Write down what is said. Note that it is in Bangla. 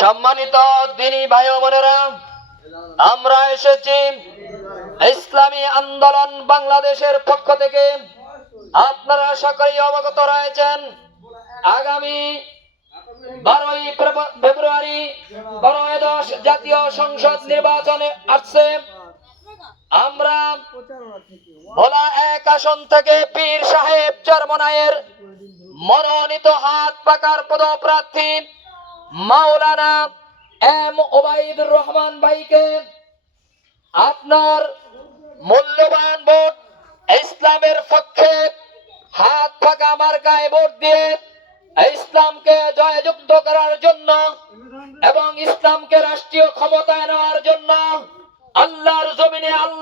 সম্মানিত দিনী ভাই বোনেরা আমরা এসেছি ইসলামী আন্দোলন বাংলাদেশের পক্ষ থেকে। আপনারা সকলেই অবগত রয়েছেন, আগামী বারোই ফেব্রুয়ারি বারোয় দশ জাতীয় সংসদ নির্বাচনে আসছে। আমরা ভোলা এক আসন থেকে পীর সাহেব চরমনায়ের মনোনীত হাত পাকার পদপ্রার্থী মাওলানা এম ওবাইদুর রহমান ভাইকে আপনার মূল্যবান ভোট ইসলামের পক্ষে হাত পাকা মার্কায় ভোট দিয়ে ইসলামকে জয়যুক্ত করার জন্য এবং ইসলামকে রাষ্ট্রীয় ক্ষমতায় নেওয়ার জন্য আল্লাহ Allah.